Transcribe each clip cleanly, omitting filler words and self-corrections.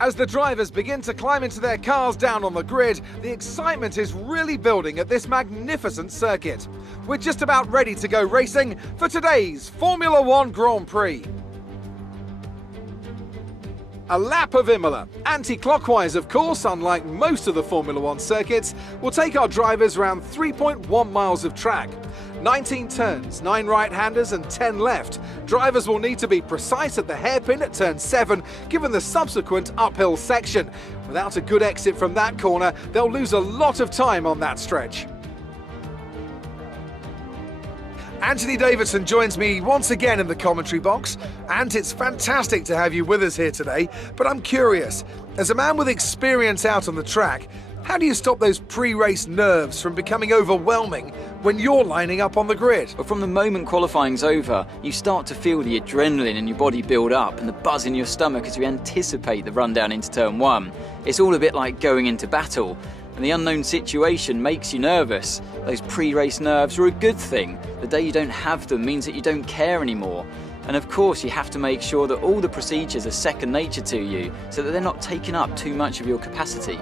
As the drivers begin to climb into their cars down on the grid, the excitement is really building at this magnificent circuit. We're just about ready to go racing for today's Formula One Grand Prix. A lap of Imola, anti-clockwise of course, unlike most of the Formula One circuits, will take our drivers around 3.1 miles of track. 19 turns, 9 right-handers and 10 left. Drivers will need to be precise at the hairpin at turn 7, given the subsequent uphill section. Without a good exit from that corner, they'll lose a lot of time on that stretch. Anthony Davidson joins me once again in the commentary box, and it's fantastic to have you with us here today, but I'm curious, as a man with experience out on the track, how do you stop those pre-race nerves from becoming overwhelming when you're lining up on the grid? But from the moment qualifying's over, you start to feel the adrenaline in your body build up and the buzz in your stomach as you anticipate the run down into turn 1. It's all a bit like going into battle, and the unknown situation makes you nervous. Those pre-race nerves are a good thing. The day you don't have them means that you don't care anymore. And of course you have to make sure that all the procedures are second nature to you so that they're not taking up too much of your capacity.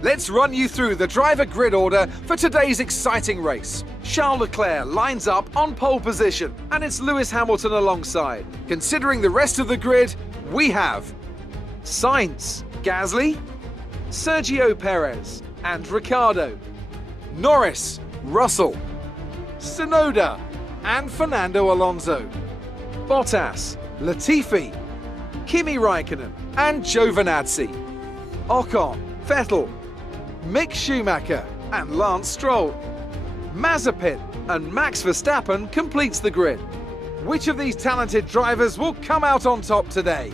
Let's run you through the driver grid order for today's exciting race. Charles Leclerc lines up on pole position, and it's Lewis Hamilton alongside. Considering the rest of the grid, we have Sainz, Gasly, Sergio Perez and Ricciardo, Norris, Russell, Tsunoda and Fernando Alonso, Bottas, Latifi, Kimi Raikkonen and Giovinazzi, Ocon, Vettel, Mick Schumacher and Lance Stroll, Mazepin and Max Verstappen completes the grid. Which of these talented drivers will come out on top today?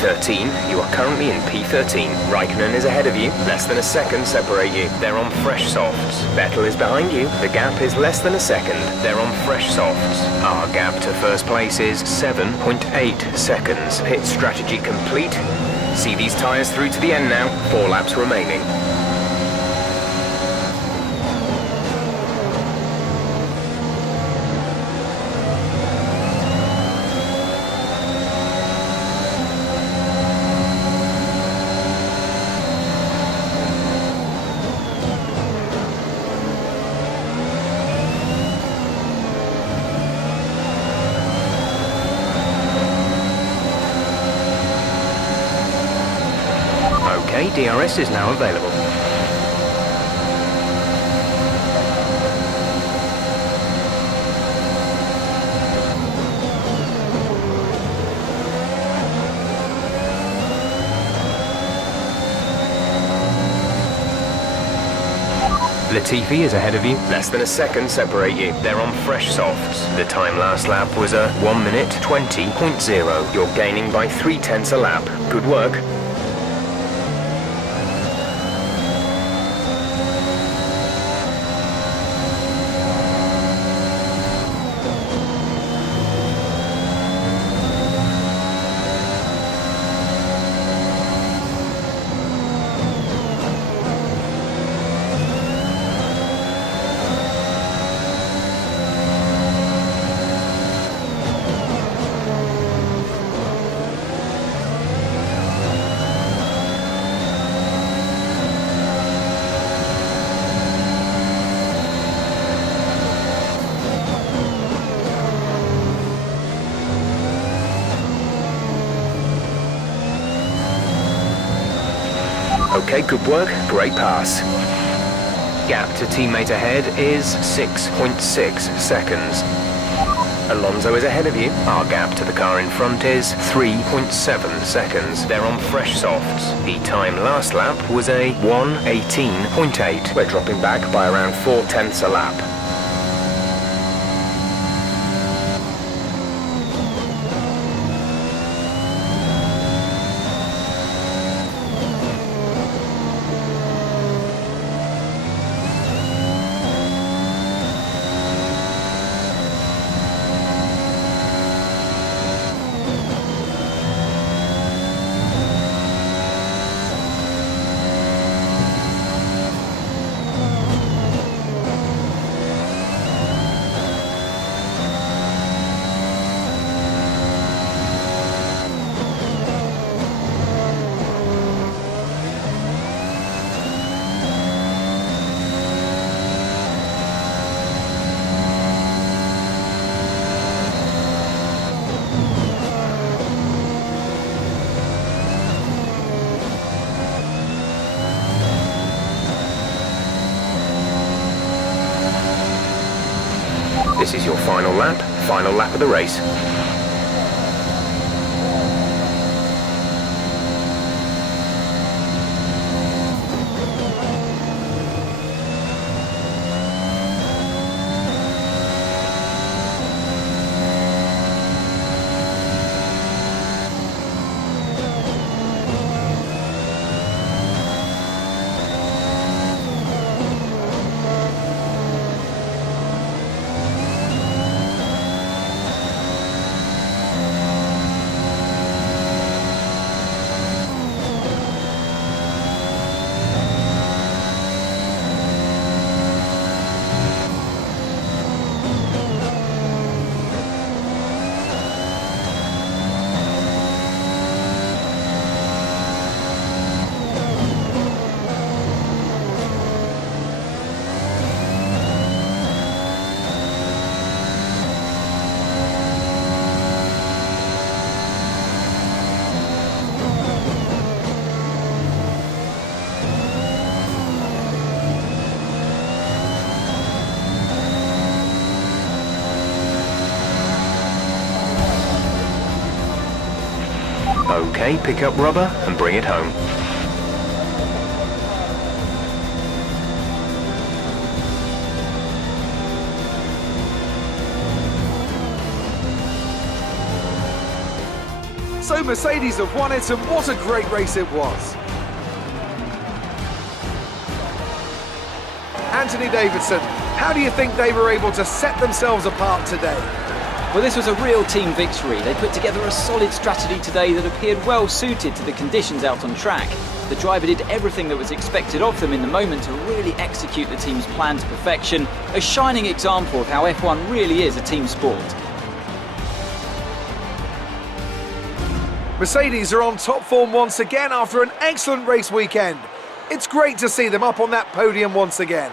P13, you are currently in P13. Raikkonen is ahead of you, less than a second separate you. They're on fresh softs. Vettel is behind you, the gap is less than a second. They're on fresh softs. Our gap to first place is 7.8 seconds. Pit strategy complete. See these tyres through to the end now, 4 laps remaining. Okay, DRS is now available. Latifi is ahead of you. Less than a second separate you. They're on fresh softs. The time last lap was a 1 minute 20.0. You're gaining by 3/10 a lap. Good work. Okay, good work. Great pass. Gap to teammate ahead is 6.6 seconds. Alonso is ahead of you. Our gap to the car in front is 3.7 seconds. They're on fresh softs. The time last lap was a 1:18.8. We're dropping back by around 4/10 a lap. This is your final lap of the race. Okay, pick up rubber and bring it home. So Mercedes have won it, and what a great race it was. Anthony Davidson, how do you think they were able to set themselves apart today? Well, this was a real team victory. They put together a solid strategy today that appeared well suited to the conditions out on track. The driver did everything that was expected of them in the moment to really execute the team's plan to perfection. A shining example of how F1 really is a team sport. Mercedes are on top form once again after an excellent race weekend. It's great to see them up on that podium once again.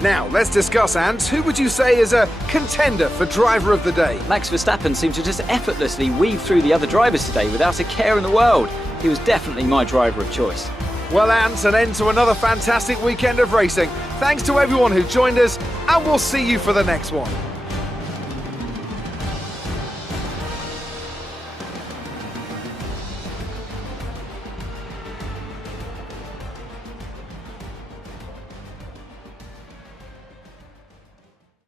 Now, let's discuss, Ant. Who would you say is a contender for driver of the day? Max Verstappen seemed to just effortlessly weave through the other drivers today without a care in the world. He was definitely my driver of choice. Well, Ant, an end to another fantastic weekend of racing. Thanks to everyone who joined us, and we'll see you for the next one.